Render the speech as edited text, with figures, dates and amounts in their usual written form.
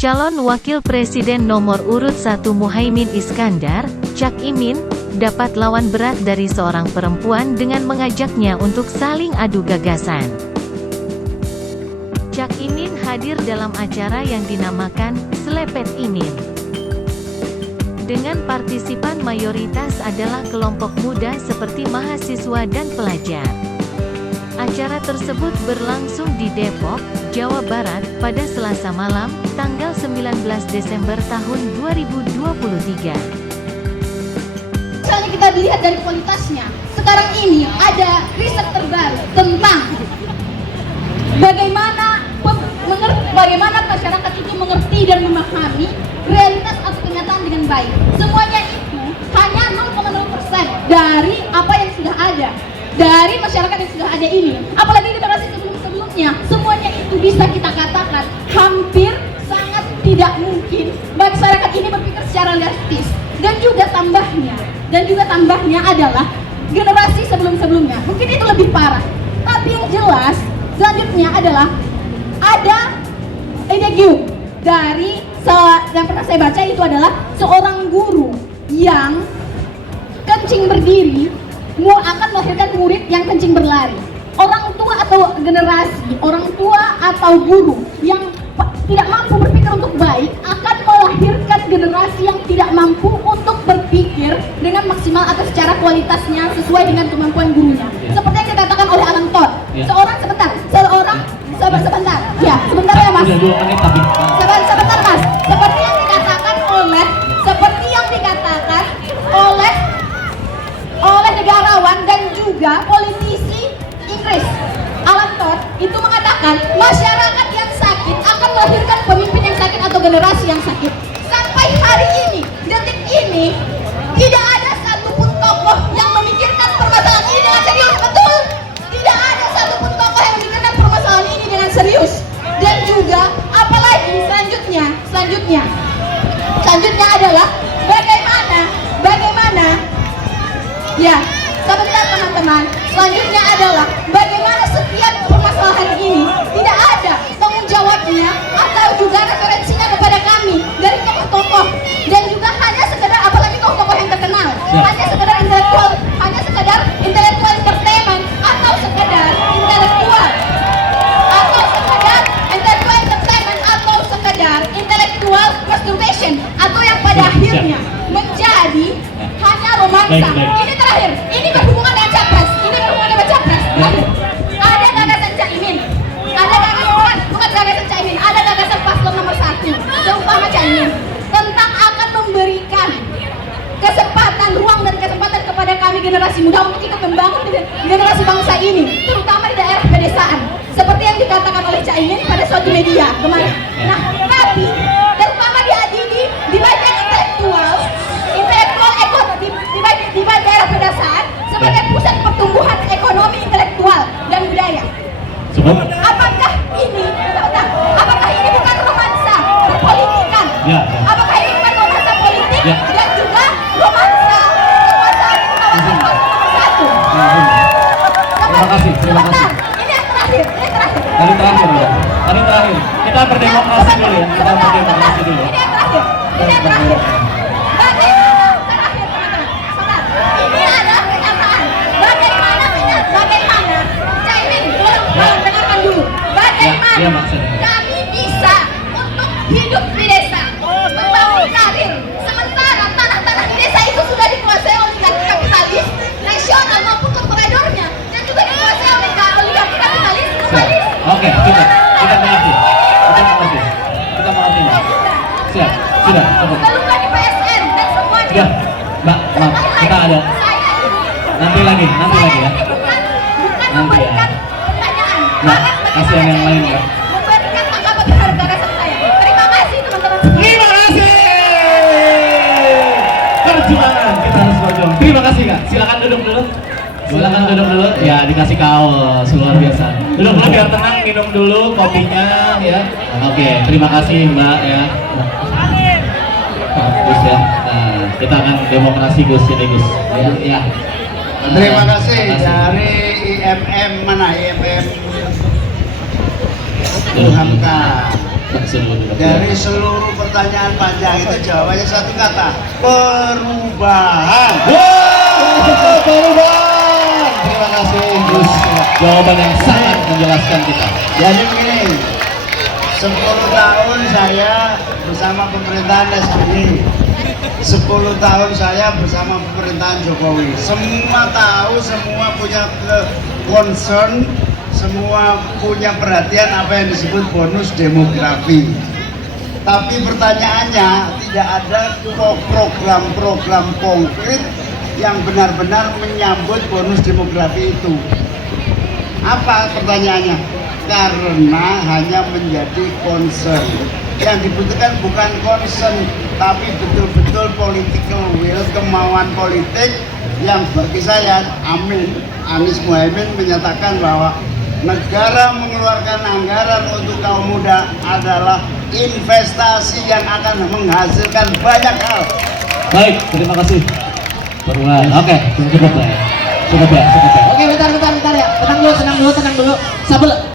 Calon Wakil Presiden nomor urut 1 Muhaimin Iskandar, Cak Imin, dapat lawan berat dari seorang perempuan dengan mengajaknya untuk saling adu gagasan. Cak Imin hadir dalam acara yang dinamakan Selepet Imin. Dengan partisipan mayoritas adalah kelompok muda seperti mahasiswa dan pelajar. Acara tersebut berlangsung di Depok, Jawa Barat, pada Selasa malam, tanggal 19 Desember tahun 2023. Misalnya kita dilihat dari kualitasnya, sekarang ini ada riset terbaru tentang bagaimana masyarakat itu mengerti dan memahami realitas atau kenyataan dengan baik. Semuanya itu hanya 0,0% dari apa yang sudah ada. Dari masyarakat yang sudah ada ini, apalagi generasi sebelum-sebelumnya, semuanya itu bisa kita katakan hampir sangat tidak mungkin masyarakat ini berpikir secara realistis. Dan juga tambahnya adalah generasi sebelum-sebelumnya, mungkin itu lebih parah. Tapi yang jelas, selanjutnya adalah ada ide dari yang pernah saya baca, itu adalah seorang guru yang kencing berdiri akan melahirkan murid yang kencing berlari. Orang tua atau generasi, orang tua atau guru yang tidak mampu berpikir untuk baik akan melahirkan generasi yang tidak mampu untuk berpikir dengan maksimal atau secara kualitasnya sesuai dengan kemampuan gurunya. Seperti yang dikatakan oleh Alan Todd. Sebentar ya Mas. Sebentar Mas. Seperti yang dikatakan oleh negarawan dan juga politisi Inggris, Alan Todd itu mengatakan masyarakat yang sakit akan melahirkan pemimpin yang sakit atau generasi yang sakit. Sampai hari ini, detik ini, tidak ada satupun tokoh yang memikirkan permasalahan ini dengan serius. Betul, tidak ada satupun tokoh yang memikirkan permasalahan ini dengan serius. Dan juga apalagi selanjutnya adalah bagaimana ya, sebentar teman-teman. Selanjutnya adalah bagaimana setiap permasalahan ini tidak ada tanggung jawabnya atau juga referensinya kepada kami dari tokoh-tokoh, dan juga hanya sekedar, apalagi tokoh-tokoh yang terkenal, hanya sekedar intelektual entertainment atau sekedar intelektual masturbation, atau yang pada akhirnya menjadi hanya romansa. Ini terakhir, ini berhubungan dengan capres. Ada gagasan Caimin, bukan gagasan Caimin, ada gagasan paslon nomor 1, seumpama Caimin, tentang akan memberikan ruang dan kesempatan kepada kami generasi muda untuk ikut membangun generasi bangsa ini, terutama di daerah pedesaan, seperti yang dikatakan oleh Caimin pada suatu media kemarin. Nah, tapi terutama di bagian intelektual di daerah pedesaan sebagai pusat pertumbuhan ekonomi, intelektual dan budaya. Apakah ini bukan romansa perpolitikan? Apakah ini bukan romansa politik dan juga romansa kekuasaan satu? Terima kasih. Ini yang terakhir. Tadi terakhir. Kita berdemokrasi dulu ya. Ini yang terakhir. Ini adalah pernyataan. Bagaimana Caimin, dengarkan dulu. Bagaimana kami bisa untuk hidup di desa, membangun karir, sementara tanah-tanah di desa itu sudah dikuasai oleh kapitalis nasional maupun korporatornya, dan juga dikuasai oleh oligarki kapitalis globalis. Oke, cukup. Kita mengerti. Siap, sudah. Belum lagi PSN dan semuanya. Ya, Mbak, kita ada. Nanti lagi ya. Bukan memberikan pertanyaan. Nah, kasihan yang lain ya. Memberikan tanggapan terhadap gagasan saya. Terima kasih teman-teman semua. Terima kasih. Perjuangan kita harus berjuang. Terima kasih Kak. Silakan duduk dulu. Ya, dikasih kaos luar biasa. Duduk dulu biar tenang, minum dulu kopinya ya. Oke, terima kasih Mbak ya. Gus ya. Nah, kita akan demokrasi Gus ini Gus. Ya. Terima kasih dari IMM mana IMM Hamka. Dari seluruh pertanyaan panjang itu jawabannya satu kata, perubahan. Wow, perubahan. Terima kasih Gus. Jawaban yang sangat menjelaskan kita. Jadi begini, 10 tahun saya bersama pemerintahan SBY, 10 tahun saya bersama pemerintahan Jokowi. Semua tahu, semua punya concern, semua punya perhatian apa yang disebut bonus demografi. Tapi pertanyaannya, tidak ada program-program konkret yang benar-benar menyambut bonus demografi itu. Apa pertanyaannya? Karena hanya menjadi concern. Yang dibutuhkan bukan concern, tapi betul-betul political will, kemauan politik yang bagi saya, Anies Muhaimin menyatakan bahwa negara mengeluarkan anggaran untuk kaum muda adalah investasi yang akan menghasilkan banyak hal. Baik, terima kasih. Perubahan. Oke, cukup ya. Cukup ya. Oke, bentar ya. Tenang dulu. Sabar.